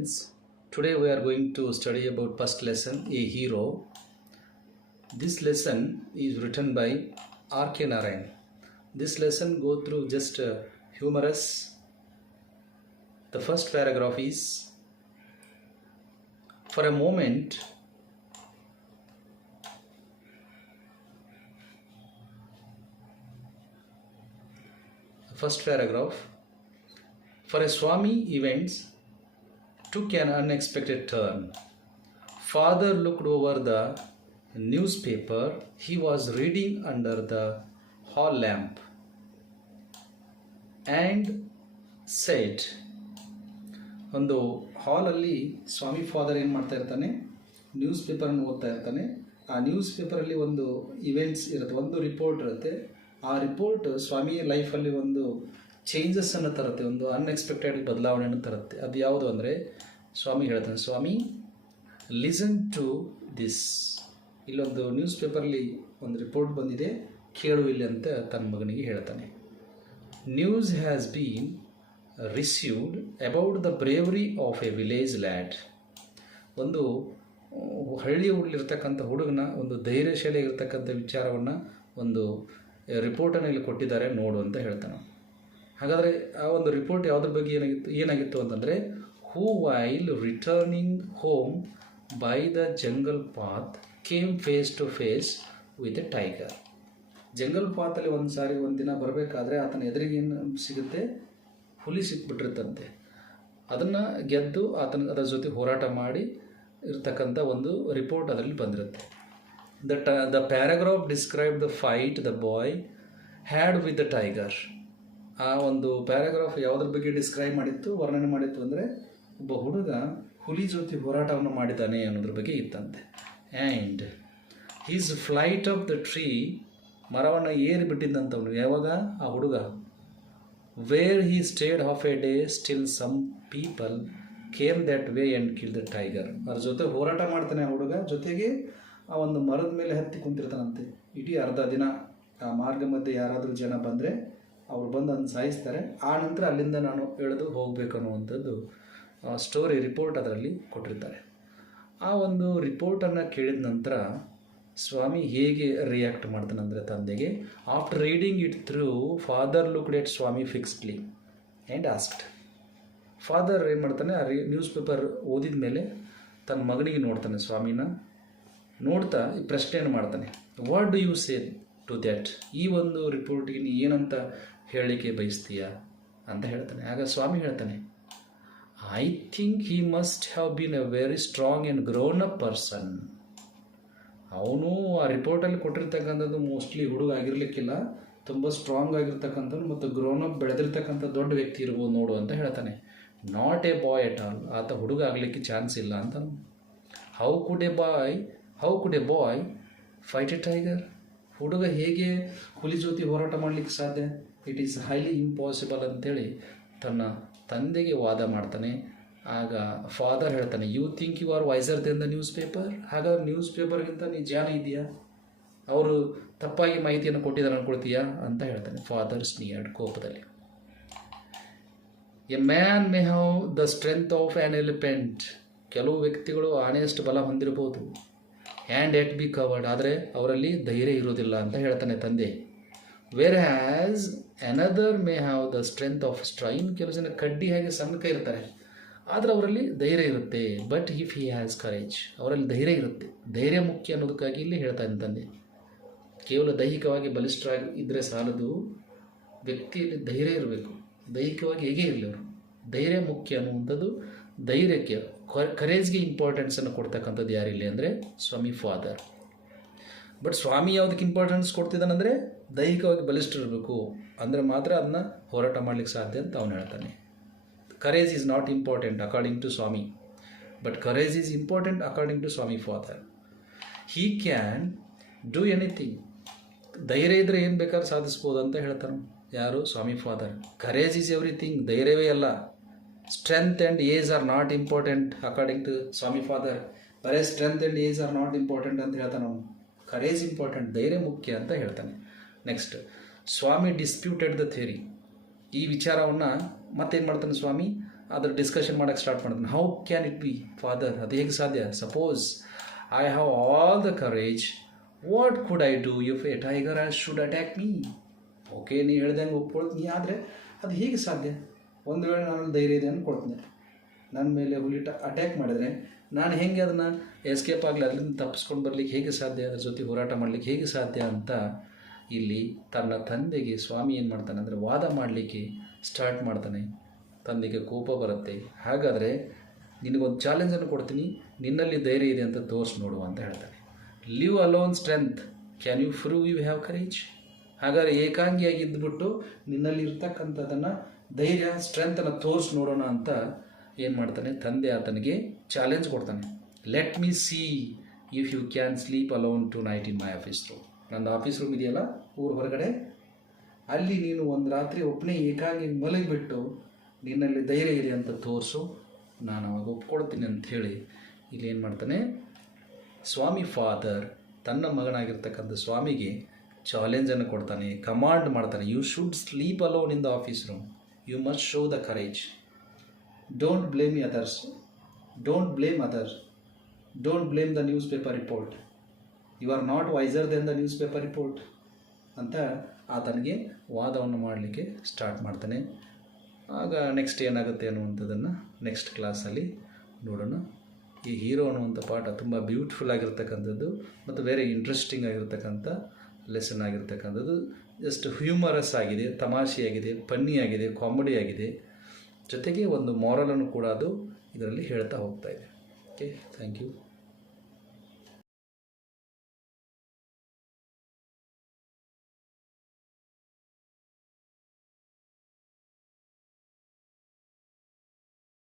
students. Today we are going to study about first lesson, A Hero. This lesson is written by R.K. Narayan. This lesson go through just humorous. The first paragraph is, for a moment, first paragraph, for a Swami events took an unexpected turn. Father looked over the newspaper he was reading under the hall lamp and said, ಒಂದು ಹಾಲಲ್ಲಿ ಸ್ವಾಮಿ father ಏನು ಮಾಡ್ತಾ ಇರ್ತಾನೆ, news ಪೇಪರನ್ನು ಓದ್ತಾ ಇರ್ತಾನೆ. ಆ news ಪೇಪರಲ್ಲಿ ಒಂದು ಇವೆಂಟ್ಸ್ ಇರುತ್ತೆ, ಒಂದು ರಿಪೋರ್ಟ್ ಇರುತ್ತೆ. ಆ ರಿಪೋರ್ಟ್ ಸ್ವಾಮಿ ಲೈಫಲ್ಲಿ ಒಂದು ಚೇಂಜಸ್ಸನ್ನು ತರುತ್ತೆ, ಒಂದು ಅನ್ಎಕ್ಸ್ಪೆಕ್ಟೆಡ್ ಬದಲಾವಣೆಯನ್ನು ತರುತ್ತೆ. ಅದು ಯಾವುದು ಅಂದರೆ, ಸ್ವಾಮಿ ಹೇಳ್ತಾನೆ, ಸ್ವಾಮಿ ಲಿಸನ್ ಟು ದಿಸ್. ಇಲ್ಲೊಂದು ನ್ಯೂಸ್ ಪೇಪರಲ್ಲಿ ಒಂದು ರಿಪೋರ್ಟ್ ಬಂದಿದೆ, ಕೇಳು ಇಲ್ಲಿ ಅಂತ ತನ್ನ ಮಗನಿಗೆ ಹೇಳ್ತಾನೆ. News has been received about the bravery of A village lead. ಒಂದು ಹಳ್ಳಿಯ ಊರಲ್ಲಿರ್ತಕ್ಕಂಥ ಹುಡುಗನ ಒಂದು ಧೈರ್ಯಶಾಲಿಯಾಗಿರ್ತಕ್ಕಂಥ ವಿಚಾರವನ್ನು ಒಂದು ರಿಪೋರ್ಟನ್ನು ಇಲ್ಲಿ ಕೊಟ್ಟಿದ್ದಾರೆ, ನೋಡು ಅಂತ ಹೇಳ್ತಾನೆ. ಹಾಗಾದರೆ ಆ ಒಂದು ರಿಪೋರ್ಟ್ ಯಾವುದ್ರ ಬಗ್ಗೆ ಏನಾಗಿತ್ತು ಅಂತಂದರೆ, who while returning home by the jungle path came face to face with a tiger. Jungle ಪಾತಲ್ಲಿ ಒಂದು ದಿನ ಬರಬೇಕಾದ್ರೆ ಆತನ ಎದುರಿಗೆ ಏನು ಸಿಗುತ್ತೆ, ಹುಲಿ ಸಿಕ್ಬಿಟ್ಟಿರುತ್ತಂತೆ. ಅದನ್ನು ಗೆದ್ದು ಅದರ ಜೊತೆ ಹೋರಾಟ ಮಾಡಿ ಇರ್ತಕ್ಕಂಥ ಒಂದು ರಿಪೋರ್ಟ್ ಅದರಲ್ಲಿ ಬಂದಿರುತ್ತೆ. The paragraph describe the fight the boy had with the tiger. ಆ ಒಂದು ಪ್ಯಾರಾಗ್ರಾಫ್ ಯಾವುದ್ರ ಬಗ್ಗೆ ಡಿಸ್ಕ್ರೈಬ್ ಮಾಡಿತ್ತು, ವರ್ಣನೆ ಮಾಡಿತ್ತು ಅಂದರೆ, ಒಬ್ಬ ಹುಡುಗ ಹುಲಿ ಜೊತೆ ಹೋರಾಟವನ್ನು ಮಾಡಿದ್ದಾನೆ ಅನ್ನೋದ್ರ ಬಗ್ಗೆ ಇತ್ತಂತೆ. And he's flight of the tree, ಮರವನ್ನು ಏರಿ ಬಿಟ್ಟಿದ್ದಂಥವನು ಯಾವಾಗ, ಆ ಹುಡುಗ. Where he stayed half a day still some people came that way and kill the tiger. ಅದ್ರ ಜೊತೆ ಹೋರಾಟ ಮಾಡ್ತಾನೆ ಆ ಹುಡುಗ, ಜೊತೆಗೆ ಆ ಒಂದು ಮರದ ಮೇಲೆ ಹತ್ತಿ ಕುಂತಿರ್ತಾನಂತೆ. ಇಡೀ ಅರ್ಧ ದಿನ ಆ ಮಾರ್ಗ ಮಧ್ಯೆ ಯಾರಾದರೂ ಜನ ಬಂದರೆ ಅವ್ರು ಬಂದು ಅದನ್ನು ಸಾಯಿಸ್ತಾರೆ. ಆ ನಂತರ ಅಲ್ಲಿಂದ ನಾನು ಎಳೆದು ಹೋಗಬೇಕು ಅನ್ನುವಂಥದ್ದು ಸ್ಟೋರಿ ರಿಪೋರ್ಟ್ ಅದರಲ್ಲಿ ಕೊಟ್ಟಿರ್ತಾರೆ. ಆ ಒಂದು ರಿಪೋರ್ಟನ್ನು ಕೇಳಿದ ನಂತರ ಸ್ವಾಮಿ ಹೇಗೆ ರಿಯಾಕ್ಟ್ ಮಾಡ್ತಾನೆ ಅಂದರೆ, ತಂದೆಗೆ, after reading it through father looked at Swami fixedly and asked. Father ಏನು ಮಾಡ್ತಾನೆ, ಆ ನ್ಯೂಸ್ ಪೇಪರ್ ಓದಿದ ಮೇಲೆ ತನ್ನ ಮಗನಿಗೆ ನೋಡ್ತಾನೆ, ಸ್ವಾಮಿನ ನೋಡ್ತಾ ಈ ಪ್ರಶ್ನೆಯನ್ನು ಮಾಡ್ತಾನೆ, what do you say to that. ಈ ಒಂದು ರಿಪೋರ್ಟಿಗೆ ನೀ ಏನಂತ ಹೇಳಲಿಕ್ಕೆ ಬಯಸ್ತೀಯಾ ಅಂತ ಹೇಳ್ತಾನೆ. ಆಗ ಸ್ವಾಮಿ ಹೇಳ್ತಾನೆ, I think he must have been a very strong and grown up person. ಅವನು ಆ ರಿಪೋರ್ಟಲ್ಲಿ ಕೊಟ್ಟಿರ್ತಕ್ಕಂಥದ್ದು ಮೋಸ್ಟ್ಲಿ ಹುಡುಗ ಆಗಿರಲಿಕ್ಕಿಲ್ಲ, ತುಂಬ ಸ್ಟ್ರಾಂಗ್ ಆಗಿರ್ತಕ್ಕಂಥದ್ದು ಮತ್ತು ಗ್ರೋನ್ ಅಪ್ ಬೆಳೆದಿರ್ತಕ್ಕಂಥ ದೊಡ್ಡ ವ್ಯಕ್ತಿ ಇರ್ಬೋದು ನೋಡು ಅಂತ ಹೇಳ್ತಾನೆ. Not a boy at all. ಆತ ಹುಡುಗ ಆಗಲಿಕ್ಕೆ ಚಾನ್ಸ್ ಇಲ್ಲ ಅಂತ. How could a boy fight A tiger. ಹುಡುಗ ಹೇಗೆ ಹುಲಿ ಜೊತೆ ಹೋರಾಟ ಮಾಡಲಿಕ್ಕೆ ಸಾಧ್ಯ, ಇಟ್ ಈಸ್ ಹೈಲಿ ಇಂಪಾಸಿಬಲ್ ಅಂತೇಳಿ ತನ್ನ ತಂದೆಗೆ ವಾದ ಮಾಡ್ತಾನೆ. ಆಗ ಫಾದರ್ ಹೇಳ್ತಾನೆ, you think you are wiser than the newspaper. ಹಾಗಾದ್ರೆ ನ್ಯೂಸ್ ಪೇಪರ್ಗಿಂತ ನೀ ಜಾಣ ಇದೆಯಾ, ಅವರು ತಪ್ಪಾಗಿ ಮಾಹಿತಿಯನ್ನು ಕೊಟ್ಟಿದ್ದಾರೆ ಅನ್ಕೊಳ್ತೀಯಾ ಅಂತ ಹೇಳ್ತಾನೆ. ಫಾದರ್ ಸ್ನಿಯರ್ಡ್, ಕೋಪದಲ್ಲಿ. A man May have the strength of an elephant. ಕೆಲವು ವ್ಯಕ್ತಿಗಳು ಆನೆಯಷ್ಟು ಬಲ ಹೊಂದಿರಬಹುದು, ಹ್ಯಾಂಡ್ ಎಟ್ ಬಿ ಕವರ್ಡ್, ಆದರೆ ಅವರಲ್ಲಿ ಧೈರ್ಯ ಇರೋದಿಲ್ಲ ಅಂತ ಹೇಳ್ತಾನೆ ತಂದೆ. Where has another may have the strength of strain. ಕೆಲವು ಜನ ಕಡ್ಡಿ ಹಾಗೆ ಸಣ್ಣ ಕೈ ಇರ್ತಾರೆ, ಆದರೆ ಅವರಲ್ಲಿ ಧೈರ್ಯ ಇರುತ್ತೆ. But if he has courage, ಅವರಲ್ಲಿ ಧೈರ್ಯ ಇರುತ್ತೆ. ಧೈರ್ಯ ಮುಖ್ಯ ಅನ್ನೋದಕ್ಕಾಗಿ ಇಲ್ಲಿ ಹೇಳ್ತಾನೆ ತಂದೆ. ಕೇವಲ ದೈಹಿಕವಾಗಿ ಬಲಿಷ್ಠರಾಗಿ ಇದ್ದರೆ ಸಾಲದು, ವ್ಯಕ್ತಿಯಲ್ಲಿ ಧೈರ್ಯ ಇರಬೇಕು. ದೈಹಿಕವಾಗಿ ಹೇಗೆ ಇರಲಿ, ಅವರು ಧೈರ್ಯ ಮುಖ್ಯ ಅನ್ನುವಂಥದ್ದು. ಧೈರ್ಯಕ್ಕೆ, ಕರೇಜ್ಗೆ ಇಂಪಾರ್ಟೆನ್ಸನ್ನು ಕೊಡ್ತಕ್ಕಂಥದ್ದು ಯಾರಿಲ್ಲ ಅಂದರೆ ಸ್ವಾಮಿ ಫಾದರ್. ಬಟ್ ಸ್ವಾಮಿ ಯಾವುದಕ್ಕೆ ಇಂಪಾರ್ಟೆನ್ಸ್ ಕೊಡ್ತಿದ್ದಾನಂದರೆ, ದೈಹಿಕವಾಗಿ ಬಲಿಷ್ಠರಿರಬೇಕು ಅಂದರೆ ಮಾತ್ರ ಅದನ್ನ ಹೋರಾಟ ಮಾಡಲಿಕ್ಕೆ ಸಾಧ್ಯ ಅಂತ ಅವನು ಹೇಳ್ತಾನೆ. Courage is not important according to Swami, but courage is important according to Swami Father. He can do anything. ಧೈರ್ಯ ಇದ್ದರೆ ಏನು ಬೇಕಾದ್ರೂ ಸಾಧಿಸ್ಬೋದು ಅಂತ ಹೇಳ್ತಾನೆ ಯಾರು, Swami father. Courage is everything, ಧೈರ್ಯವೇ ಅಲ್ಲ. Strength and age are not important according to Swami father. ಬರೀ strength and age are not important ಅಂತ ಹೇಳ್ತಾನೆ ಅವನು. ಕರೇಜ್ ಇಂಪಾರ್ಟೆಂಟ್, ಧೈರ್ಯ ಮುಖ್ಯ ಅಂತ ಹೇಳ್ತಾನೆ. Next, Swami disputed the theory. ಈ ವಿಚಾರವನ್ನು ಮತ್ತೇನು ಮಾಡ್ತಾನೆ ಸ್ವಾಮಿ, ಅದ್ರ ಡಿಸ್ಕಷನ್ ಮಾಡೋಕ್ಕೆ ಸ್ಟಾರ್ಟ್ ಮಾಡ್ತಾನೆ. How can it be father, ಅದು ಹೇಗೆ ಸಾಧ್ಯ? Suppose I have all the courage, what could I do if A tiger should attack me? Okay, ನೀ ಹೇಳ್ದಂಗೆ ಒಪ್ಕೊಳ್ತೀನಿ, ಆದರೆ ಅದು ಹೇಗೆ ಸಾಧ್ಯ? ಒಂದು ವೇಳೆ ನಾನು ಧೈರ್ಯ ಇದೆ ಅಂದ್ಕೊಳ್ತೀನಿ, ನನ್ನ ಮೇಲೆ ಹುಲಿ ಅಟ್ಯಾಕ್ ಮಾಡಿದರೆ ನಾನು ಹೇಗೆ ಅದನ್ನು ಎಸ್ಕೇಪ್ ಆಗಲಿ, ಅದರಿಂದ ತಪ್ಪಿಸ್ಕೊಂಡು ಬರಲಿಕ್ಕೆ ಹೇಗೆ ಸಾಧ್ಯ, ಅದ್ರ ಜೊತೆ ಹೋರಾಟ ಮಾಡಲಿಕ್ಕೆ ಹೇಗೆ ಸಾಧ್ಯ ಅಂತ ಇಲ್ಲಿ ತನ್ನ ತಂದೆಗೆ ಸ್ವಾಮಿ ಏನು ಮಾಡ್ತಾನೆ ಅಂದರೆ ವಾದ ಮಾಡಲಿಕ್ಕೆ ಸ್ಟಾರ್ಟ್ ಮಾಡ್ತಾನೆ. ತಂದೆಗೆ ಕೋಪ ಬರುತ್ತೆ. ಹಾಗಾದರೆ ನಿನಗೊಂದು ಚಾಲೆಂಜನ್ನು ಕೊಡ್ತೀನಿ, ನಿನ್ನಲ್ಲಿ ಧೈರ್ಯ ಇದೆ ಅಂತ ತೋರಿಸಿ ನೋಡುವ ಅಂತ ಹೇಳ್ತಾನೆ. Leave alone strength, can you prove you have courage? ಹಾಗಾದರೆ ಏಕಾಂಗಿಯಾಗಿ ಇದ್ದುಬಿಟ್ಟು ನಿನ್ನಲ್ಲಿ ಇರ್ತಕ್ಕಂಥದ್ದನ್ನು ಧೈರ್ಯ ಸ್ಟ್ರೆಂತನ್ನು ತೋರಿಸಿ ನೋಡೋಣ ಅಂತ ಏನು ಮಾಡ್ತಾನೆ, ತಂದೆ ಆತನಿಗೆ ಚಾಲೆಂಜ್ ಕೊಡ್ತಾನೆ. Let me see if you can sleep alone tonight in my office room. ನಂದು ಆಫೀಸ್ ರೂಮ್ ಇದೆಯಲ್ಲ ಊರ ಹೊರಗಡೆ, ಅಲ್ಲಿ ನೀನು ಒಂದು ರಾತ್ರಿ ಒಬ್ಬನೇ ಏಕಾಂಗಿ ಮಲಗಿಬಿಟ್ಟು ನಿನ್ನಲ್ಲಿ ಧೈರ್ಯ ಇದೆ ಅಂತ ತೋರಿಸು, ನಾನು ಅವಾಗ ಒಪ್ಕೊಳ್ತೀನಿ ಅಂಥೇಳಿ ಇಲ್ಲಿ ಏನು ಮಾಡ್ತಾನೆ ಸ್ವಾಮಿ ಫಾದರ್ ತನ್ನ ಮಗನಾಗಿರ್ತಕ್ಕಂಥ ಸ್ವಾಮಿಗೆ ಚಾಲೆಂಜನ್ನು ಕೊಡ್ತಾನೆ, ಕಮಾಂಡ್ ಮಾಡ್ತಾನೆ. You should sleep alone in the office room, you must show the courage, don't blame others, don't blame others, don't blame the newspaper report, you are not wiser than the newspaper report ಅಂತ ಆತನಿಗೆ ವಾದವನ್ನು ಮಾಡಲಿಕ್ಕೆ start ಮಾಡ್ತಾನೆ. ಆಗ next ಏನಾಗುತ್ತೆ ಅನ್ನುವಂಥದ್ದನ್ನು next ಕ್ಲಾಸಲ್ಲಿ ನೋಡೋಣ. ಈ ಹೀರೋ ಅನ್ನುವಂಥ ಪಾಠ ತುಂಬ ಬ್ಯೂಟಿಫುಲ್ ಆಗಿರ್ತಕ್ಕಂಥದ್ದು ಮತ್ತು ವೆರಿ ಇಂಟ್ರೆಸ್ಟಿಂಗ್ ಆಗಿರ್ತಕ್ಕಂಥ ಲೆಸನ್ ಆಗಿರ್ತಕ್ಕಂಥದ್ದು. ಜಸ್ಟ್ ಹ್ಯೂಮರಸ್ ಆಗಿದೆ, ತಮಾಷೆಯಾಗಿದೆ, ಫನ್ನಿಯಾಗಿದೆ, ಕಾಮಿಡಿ ಆಗಿದೆ, ಜೊತೆಗೆ ಒಂದು ಮಾರಲನ್ನು ಕೂಡ ಅದು ಇದರಲ್ಲಿ ಹೇಳ್ತಾ ಹೋಗ್ತಾ ಇದೆ. Okay, thank you.